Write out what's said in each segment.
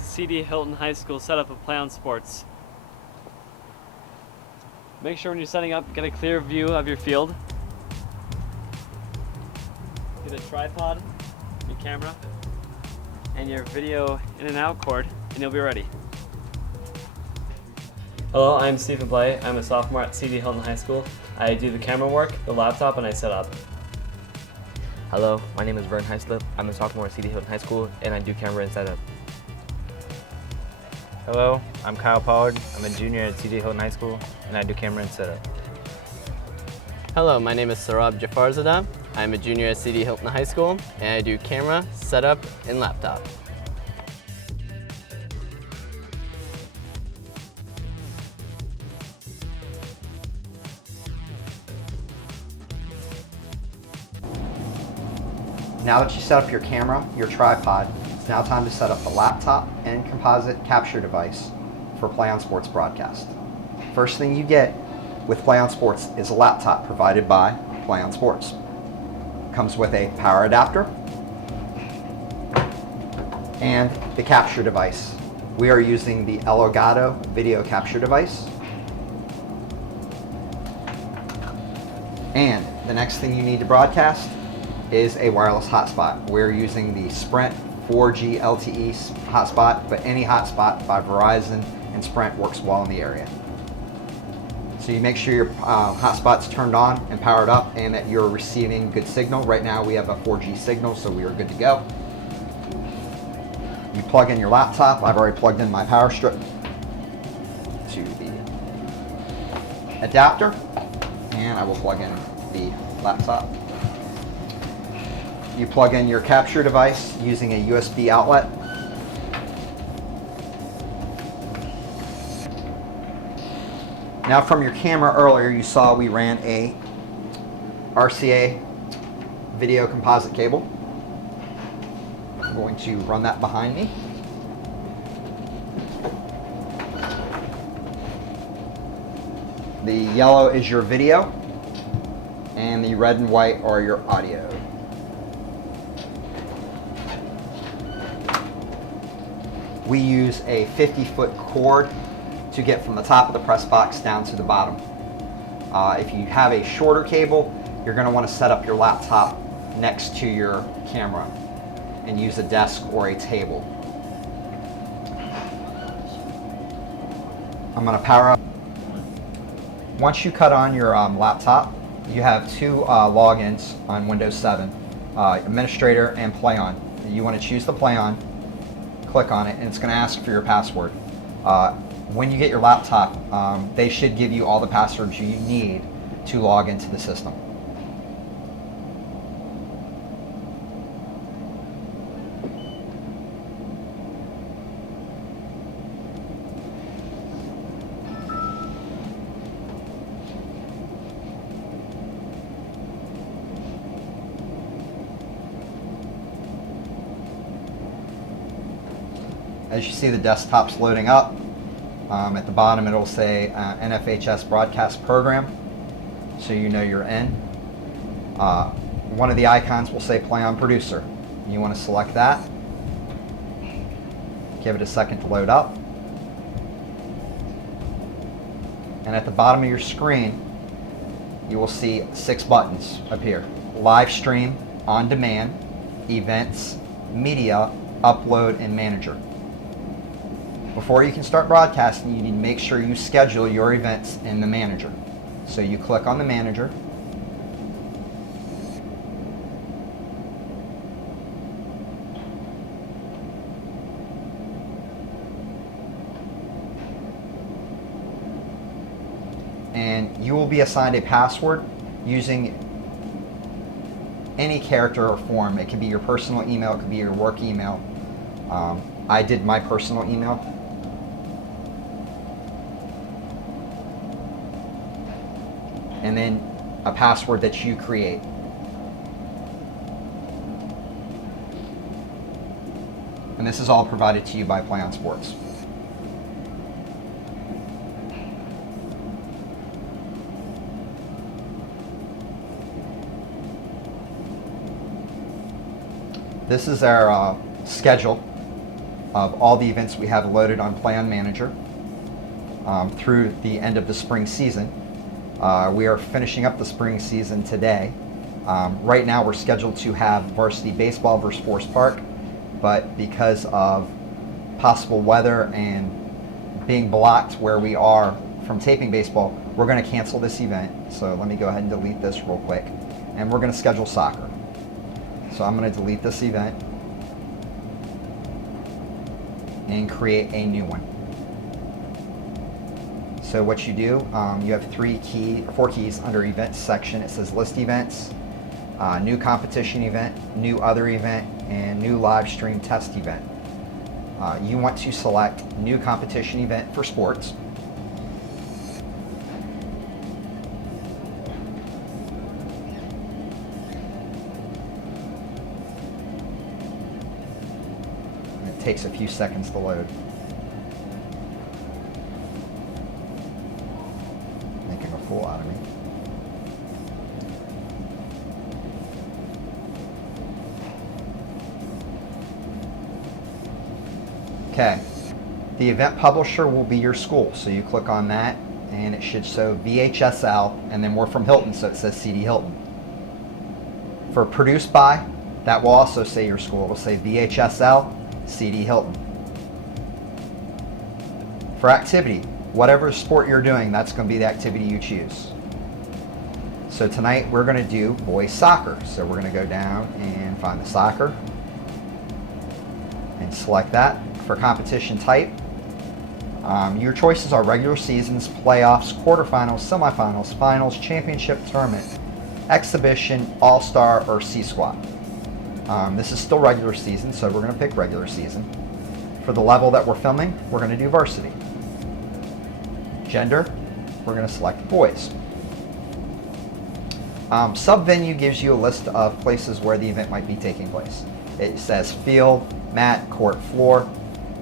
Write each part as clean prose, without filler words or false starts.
C.D. Hilton High School setup of PlayOn Sports. Make sure when you're setting up, get a clear view of your field. Get a tripod, your camera, and your video in and out cord, and you'll be ready. Hello, I'm Stephen Blay. I'm a sophomore at C.D. Hilton High School. I do the camera work, the laptop, and I set up. Hello, my name is Vern Heislip. I'm a sophomore at C.D. Hilton High School, and I do camera and setup. Hello, I'm Kyle Pollard. I'm a junior at C.D. Hilton High School, and I do camera and setup. Hello, my name is Sarab Jafarzadeh. I'm a junior at C.D. Hilton High School, and I do camera, setup, and laptop. Now that you set up your camera, your tripod, it's now time to set up the laptop and composite capture device for PlayOn Sports broadcast. First thing you get with PlayOn Sports is a laptop provided by PlayOn Sports. Comes with a power adapter and the capture device. We are using the Elgato video capture device. And the next thing you need to broadcast is a wireless hotspot. We're using the Sprint 4G LTE hotspot, but any hotspot by Verizon and Sprint works well in the area. So you make sure your hotspot's turned on and powered up and that you're receiving good signal. Right now we have a 4G signal, so we are good to go. You plug in your laptop. I've already plugged in my power strip to the adapter, and I will plug in the laptop. You plug in your capture device using a USB outlet. Now from your camera earlier, you saw we ran a RCA video composite cable. I'm going to run that behind me. The yellow is your video, and the red and white are your audio. We use a 50-foot cord to get from the top of the press box down to the bottom. If you have a shorter cable, you're going to want to set up your laptop next to your camera and use a desk or a table. I'm going to power up. Once you cut on your laptop, you have two logins on Windows 7, Administrator and PlayOn. You want to choose the PlayOn, click on it, and it's going to ask for your password. When you get your laptop, they should give you all the passwords you need to log into the system. As you see, the desktop's loading up. At the bottom it'll say NFHS broadcast program, so you know you're in. One of the icons will say PlayOn producer. You want to select that. Give it a second to load up. And at the bottom of your screen you will see 6 buttons appear: live stream, on demand, events, media, upload, and manager. Before you can start broadcasting, you need to make sure you schedule your events in the manager. So you click on the manager. And you will be assigned a password using any character or form. It can be your personal email, it could be your work email. I did my personal email. And then a password that you create. And this is all provided to you by PlayOn Sports. This is our schedule of all the events we have loaded on PlayOn Manager through the end of the spring season. We are finishing up the spring season today. Right now we're scheduled to have varsity baseball versus Forest Park, but because of possible weather and being blocked where we are from taping baseball, we're going to cancel this event. So let me go ahead and delete this real quick, and we're going to schedule soccer. So I'm going to delete this event and create a new one. So what you do, you have four keys under events section. It says list events, new competition event, new other event, and new live stream test event. You want to select new competition event for sports. It takes a few seconds to load. Making a fool out of me. Okay, the event publisher will be your school, so you click on that and it should show VHSL, and then we're from Hilton, so it says CD Hilton. For produced by, that will also say your school. It will say VHSL, CD Hilton. For activity, whatever sport you're doing, that's going to be the activity you choose. So tonight we're going to do boys soccer. So we're going to go down and find the soccer and select that. For competition type, your choices are regular seasons, playoffs, quarterfinals, semifinals, finals, championship tournament, exhibition, all-star, or C-squad. This is still regular season, so we're going to pick regular season. For the level that we're filming, we're going to do varsity. Gender, we're going to select boys. Sub-venue gives you a list of places where the event might be taking place. It says field, mat, court, floor.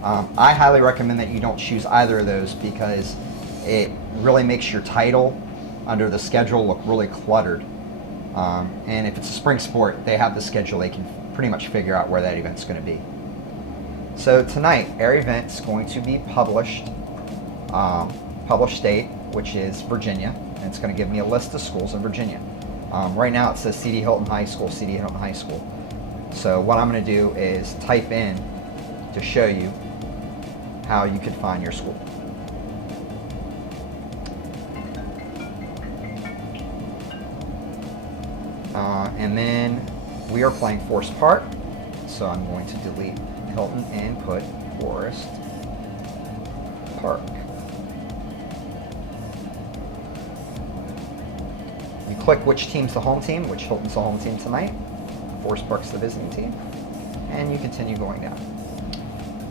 I highly recommend that you don't choose either of those because it really makes your title under the schedule look really cluttered. And if it's a spring sport, they have the schedule. They can pretty much figure out where that event's going to be. So tonight, our event's going to be published state, which is Virginia, and it's going to give me a list of schools in Virginia. Right now it says CD Hilton High School, CD Hilton High School. So what I'm going to do is type in to show you how you could find your school. And then we are playing Forest Park, so I'm going to delete Hilton and put Forest Park. You click which team's the home team, which Hilton's the home team tonight. Forest Park's the visiting team, and you continue going down.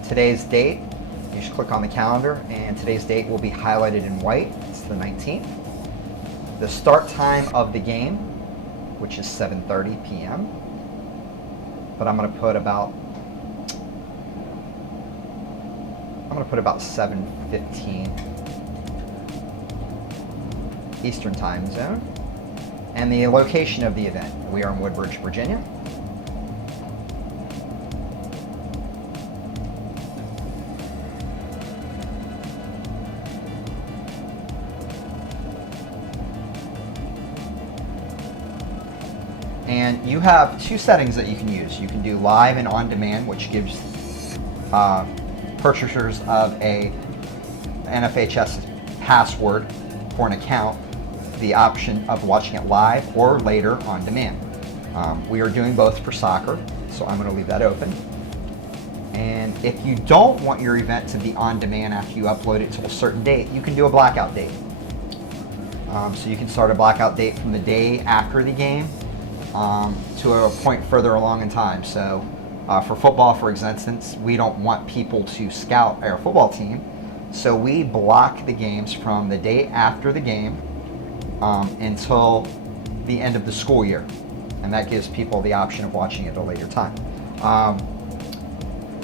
Today's date, you should click on the calendar, and today's date will be highlighted in white. It's the 19th. The start time of the game, which is 7:30 p.m. But I'm going to put about 7:15 Eastern Time Zone. And the location of the event, we are in Woodbridge, Virginia. And you have two settings that you can use. You can do live and on demand, which gives purchasers of a NFHS password for an account the option of watching it live or later on demand. We are doing both for soccer, so I'm going to leave that open. And if you don't want your event to be on demand after you upload it to a certain date, you can do a blackout date. So you can start a blackout date from the day after the game to a point further along in time. So for football, for instance, we don't want people to scout our football team, so we block the games from the day after the game until the end of the school year, and that gives people the option of watching it at a later time.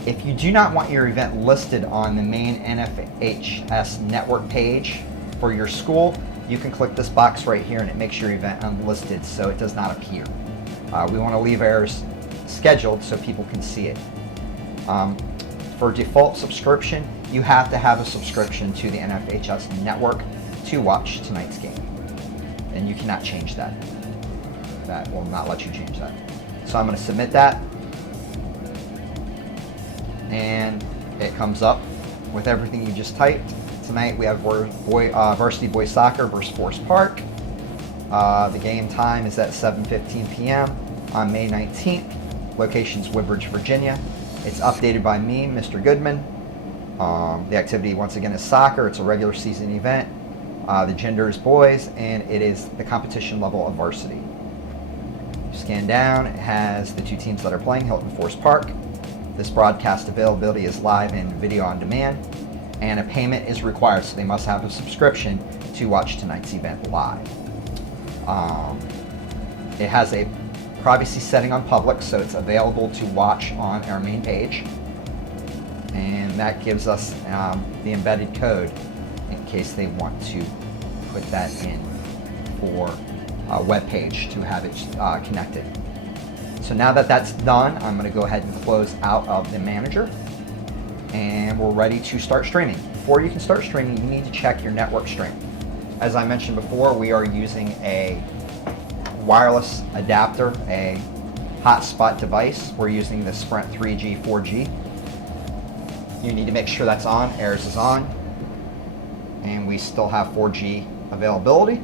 If you do not want your event listed on the main NFHS network page for your school, you can click this box right here and it makes your event unlisted so it does not appear. We want to leave ours scheduled so people can see it. For default subscription, you have to have a subscription to the NFHS network to watch tonight's game. And you cannot change that. That will not let you change that. So I'm going to submit that. And it comes up with everything you just typed. Tonight we have varsity boys soccer versus Forest Park. The game time is at 7:15 p.m. on May 19th. Location's Woodbridge, Virginia. It's updated by me, Mr. Goodman. The activity once again is soccer. It's a regular season event. The gender is boys, and it is the competition level of varsity. Scan down, it has the two teams that are playing, Hilton Forest Park. This broadcast availability is live and video on demand, and a payment is required, so they must have a subscription to watch tonight's event live. It has a privacy setting on public, so it's available to watch on our main page, and that gives us the embedded code in case they want to put that in for a web page to have it connected. So now that that's done, I'm going to go ahead and close out of the manager, and we're ready to start streaming. Before you can start streaming, you need to check your network strength. As I mentioned before, we are using a wireless adapter, a hotspot device. We're using the Sprint 3G, 4G. You need to make sure that's on. Ours is on. And we still have 4G availability.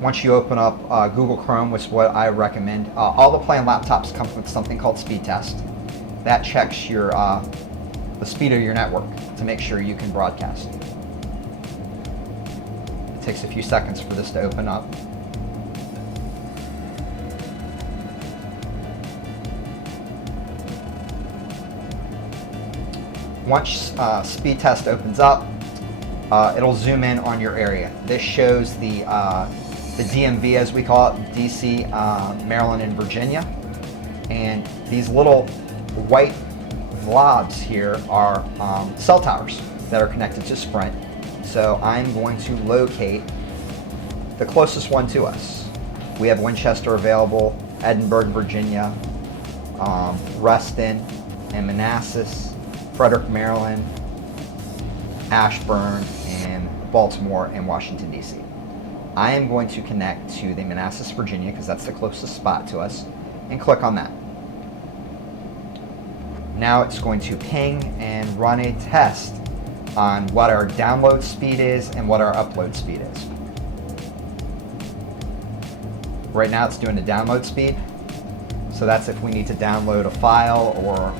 Once you open up Google Chrome, which is what I recommend, all the PlayOn laptops come with something called speed test. That checks your the speed of your network to make sure you can broadcast. It takes a few seconds for this to open up. Once speed test opens up, it'll zoom in on your area. This shows the DMV, as we call it, DC, Maryland, and Virginia. And these little white blobs here are cell towers that are connected to Sprint. So I'm going to locate the closest one to us. We have Winchester available, Edinburgh, Virginia, Reston, and Manassas, Frederick, Maryland, Ashburn, and Baltimore, and Washington, D.C. I am going to connect to the Manassas, Virginia, because that's the closest spot to us, and click on that. Now it's going to ping and run a test on what our download speed is and what our upload speed is. Right now it's doing the download speed. So that's if we need to download a file, or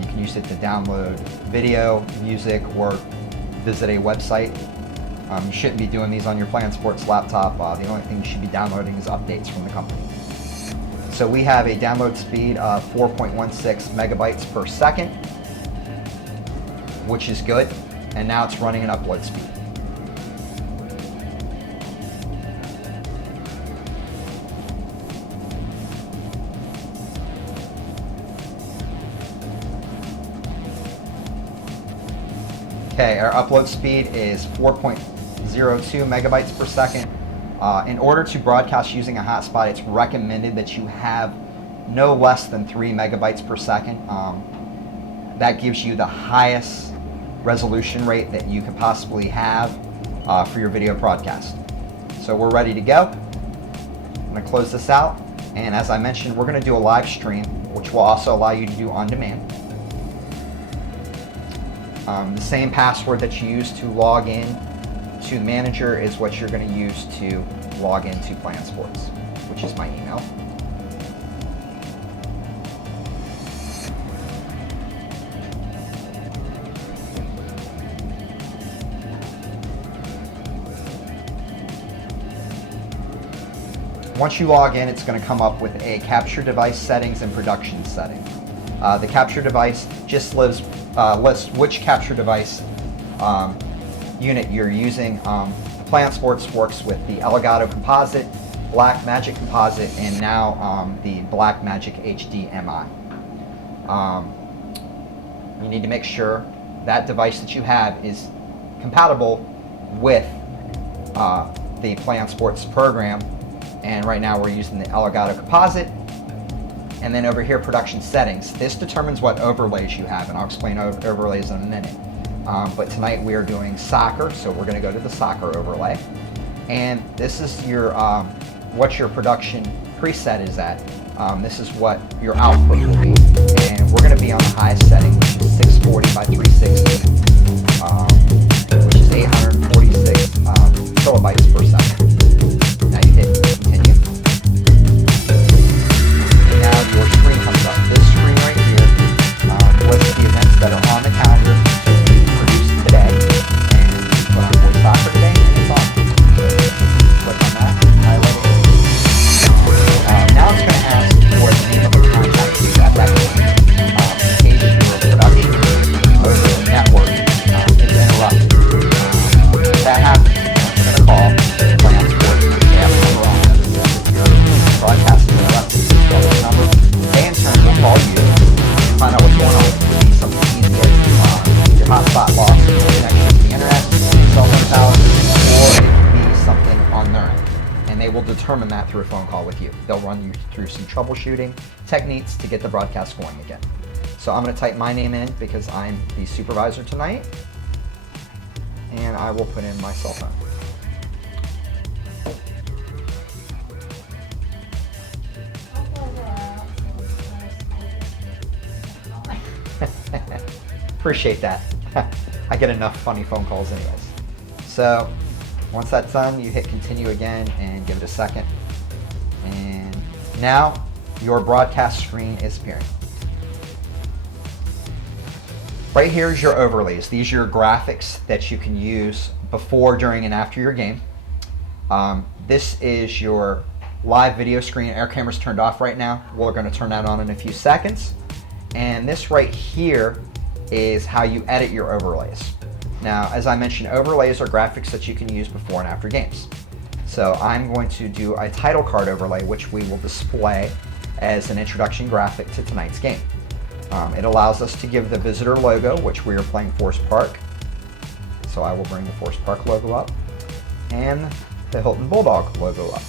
you can use it to download video, music, or visit a website. You shouldn't be doing these on your PlayOn Sports laptop. The only thing you should be downloading is updates from the company. So we have a download speed of 4.16 megabytes per second, which is good. And now it's running an upload speed. Okay, our upload speed is 4.02 megabytes per second. In order to broadcast using a hotspot, it's recommended that you have no less than 3 megabytes per second. That gives you the highest resolution rate that you could possibly have for your video broadcast. So we're ready to go. I'm going to close this out. And as I mentioned, we're going to do a live stream, which will also allow you to do on demand. The same password that you use to log in to the manager is what you're going to use to log into PlayOn Sports, which is my email. Once you log in, it's going to come up with a capture device settings and production setting. The capture device just lists which capture device unit you're using. PlayOn Sports works with the Elgato Composite, Blackmagic Composite, and now the Blackmagic HDMI. You need to make sure that device that you have is compatible with the PlayOn Sports program. And right now we're using the Elgato Composite. And then over here, production settings. This determines what overlays you have, and I'll explain overlays in a minute. But tonight we are doing soccer, so we're gonna go to the soccer overlay. And this is your, what your production preset is at. This is what your output will be. And we're gonna be on the highest setting, which is 640 by 360, which is 846 kilobytes per second. Now you hit continue. And now your screen comes up. This screen right here lists the events that are on the calendar to be produced today. And you put on board soccer today, and it's on. So click on that, highlight it. Now it's going to ask for the name of the contact you at that point. In case your production over the network is interrupted. If that happens, we're going to call PlayOn Sports. They have a number on it. If your broadcast is interrupted, please call this number. They in turn will call you and find out what's going on. It could be something easy as your hotspot lost, connection to the internet, cell phone tower, or it could be something on their end. And they will determine that through a phone call with you. They'll run you through some troubleshooting techniques to get the broadcast going again. So I'm going to type my name in because I'm the supervisor tonight. And I will put in my cell phone. Appreciate that. I get enough funny phone calls anyways. So once that's done, you hit continue again and give it a second. And now your broadcast screen is appearing. Right here is your overlays. These are your graphics that you can use before, during, and after your game. This is your live video screen. Air camera's turned off right now. We're going to turn that on in a few seconds. And this right here is how you edit your overlays. Now, as I mentioned, overlays are graphics that you can use before and after games. So I'm going to do a title card overlay, which we will display as an introduction graphic to tonight's game. It allows us to give the visitor logo, which we are playing Forest Park. So I will bring the Forest Park logo up and the Hilton Bulldog logo up.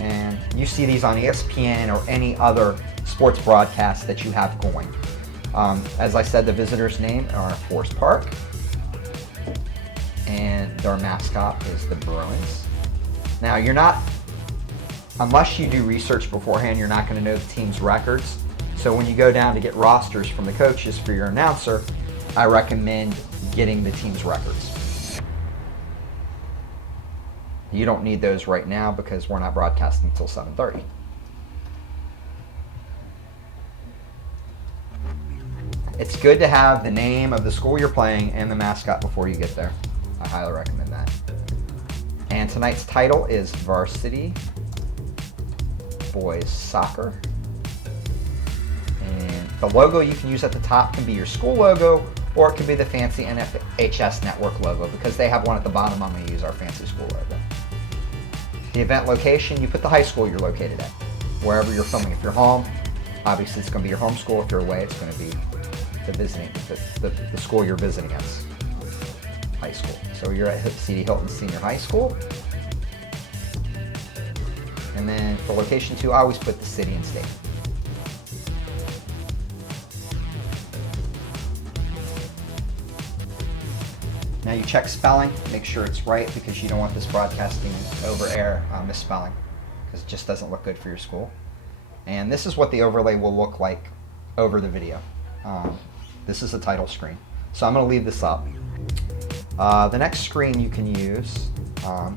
And you see these on ESPN or any other sports broadcast that you have going. As I said, the visitor's name are Forest Park, and their mascot is the Bruins. Now, you're not, unless you do research beforehand, you're not going to know the team's records. So when you go down to get rosters from the coaches for your announcer, I recommend getting the team's records. You don't need those right now because we're not broadcasting until 7:30. It's good to have the name of the school you're playing and the mascot before you get there. I highly recommend that. And tonight's title is Varsity Boys Soccer. And the logo you can use at the top can be your school logo, or it can be the fancy NFHS Network logo. Because they have one at the bottom, I'm going to use our fancy school logo. The event location, you put the high school you're located at. Wherever you're filming. If you're home, obviously it's going to be your home school. If you're away, it's going to be the school you're visiting at, high school. So you're at CD Hilton Senior High School. And then for location 2, I always put the city and state. Now you check spelling, make sure it's right because you don't want this broadcasting over air misspelling because it just doesn't look good for your school. And this is what the overlay will look like over the video. This is the title screen. So I'm going to leave this up. The next screen you can use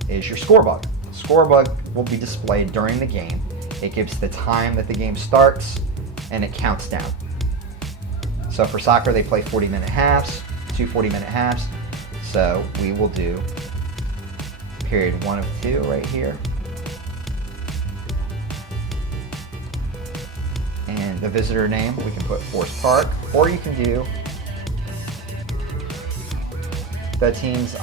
is your scorebug. Scorebug will be displayed during the game. It gives the time that the game starts and it counts down. So for soccer they play 40-minute halves, 2 40-minute halves. So we will do period 1 of 2 right here. And the visitor name, we can put Forest Park, or you can do the team's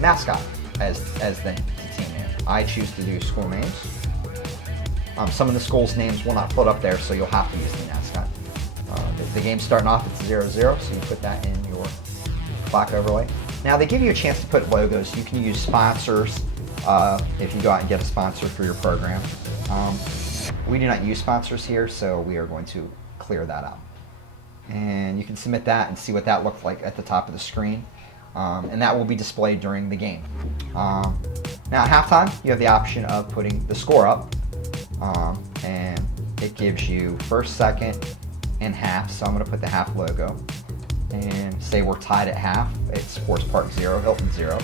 mascot as the team name. I choose to do school names. Some of the schools' names will not float up there, so you'll have to use the mascot. The game's starting off at 0-0, so you put that in your clock overlay. Now they give you a chance to put logos. You can use sponsors if you go out and get a sponsor for your program. We do not use sponsors here, so we are going to clear that out. And you can submit that and see what that looked like at the top of the screen. And that will be displayed during the game. Now at halftime, you have the option of putting the score up. And it gives you first, second, and half. So I'm going to put the half logo. And say we're tied at half. It's Forest Park 0, Hilton 0.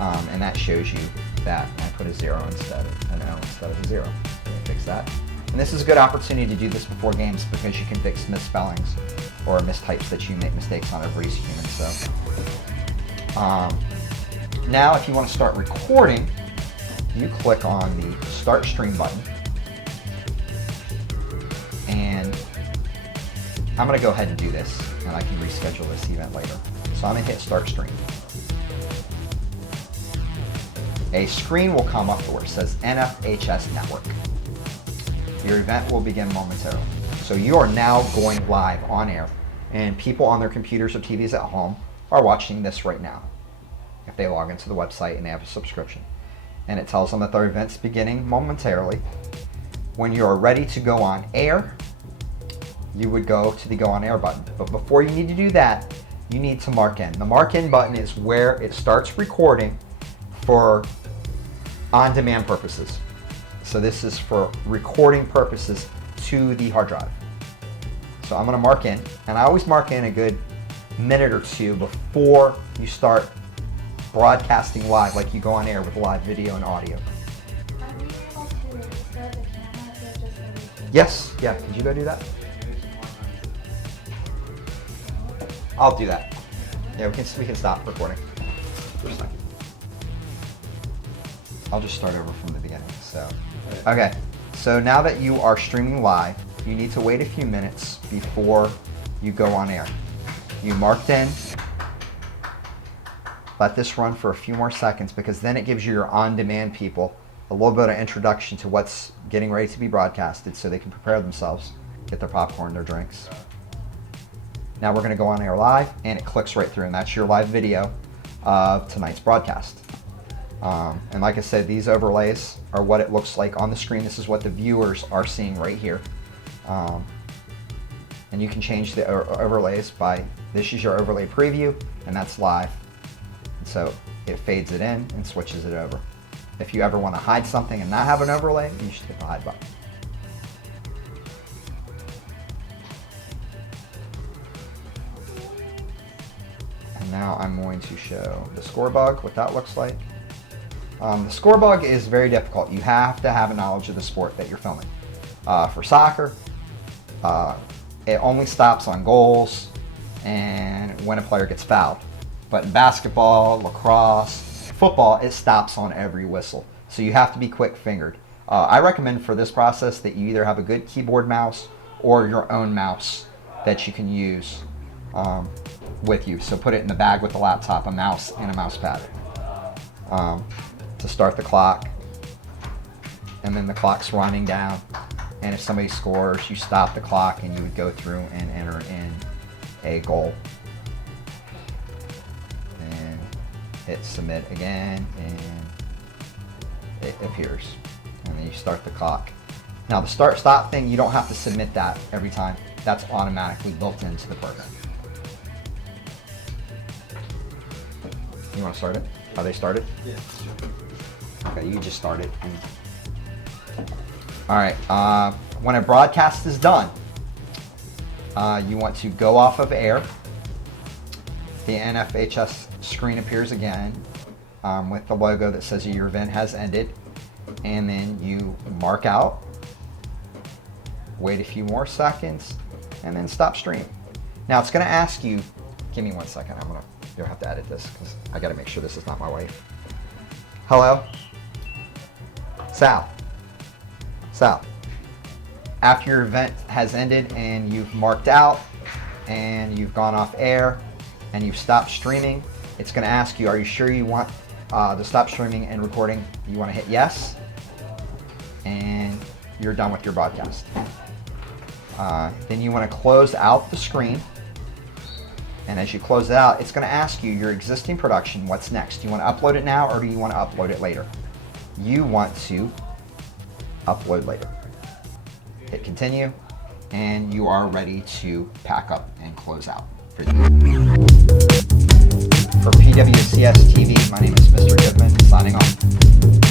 And that shows you that I put a 0 instead of an L instead of a 0. So you fix that. And this is a good opportunity to do this before games because you can fix misspellings or mistypes that you make mistakes on. Everybody's human. So now if you want to start recording, you click on the Start Stream button. And I'm going to go ahead and do this, and I can reschedule this event later. So I'm going to hit Start Stream. A screen will come up where it says NFHS Network. Your event will begin momentarily. So you are now going live on air, and people on their computers or TVs at home are watching this right now if they log into the website and they have a subscription. And it tells them that their event's beginning momentarily. When you are ready to go on air, you would go to the Go On Air button. But before you need to do that, you need to mark in. The mark in button is where it starts recording for on-demand purposes. So this is for recording purposes to the hard drive. So I'm gonna mark in, and I always mark in a good minute or two before you start broadcasting live, like you go on air with live video and audio. Are we able to start the camera here just so we can... Yes, yeah, could you go do that? I'll do that. Yeah, we can stop recording for a second. I'll just start over from the beginning. So, okay. So now that you are streaming live, you need to wait a few minutes before you go on air. You marked in. Let this run for a few more seconds because then it gives you your on-demand people a little bit of introduction to what's getting ready to be broadcasted so they can prepare themselves, get their popcorn, their drinks. Now we're going to go on air live, and it clicks right through, and that's your live video of tonight's broadcast. And like I said, these overlays are what it looks like on the screen. This is what the viewers are seeing right here. And you can change the overlays by, this is your overlay preview, and that's live. And so it fades it in and switches it over. If you ever want to hide something and not have an overlay, you should hit the hide button. And now I'm going to show the score bug, what that looks like. The score bug is very difficult. You have to have a knowledge of the sport that you're filming. For soccer, it only stops on goals and when a player gets fouled. But in basketball, lacrosse, football, it stops on every whistle. So you have to be quick-fingered. I recommend for this process that you either have a good keyboard mouse or your own mouse that you can use with you. So put it in the bag with the laptop, a mouse and a mouse pad. To start the clock, and then the clock's running down, and if somebody scores, you stop the clock and you would go through and enter in a goal. And hit submit again, and it appears. And then you start the clock. Now the start stop thing, you don't have to submit that every time. That's automatically built into the program. You want to start it? Are they started? Yeah, sure. Okay, you just start it. All right, when a broadcast is done, you want to go off of air. The NFHS screen appears again with the logo that says your event has ended. And then you mark out, wait a few more seconds, and then stop stream. Now it's gonna ask you, give me 1 second, you'll have to edit this because I gotta make sure this is not my wife. Hello? Sal. After your event has ended and you've marked out and you've gone off air and you've stopped streaming, it's going to ask you, are you sure you want to stop streaming and recording? You want to hit yes, and you're done with your broadcast. Then you want to close out the screen, and as you close it out, it's going to ask you your existing production, what's next? Do you want to upload it now or do you want to upload it later? You want to upload later. hit continue, and you are ready to pack up and close out. For PWCS TV, my name is Mr. Goodman, signing off.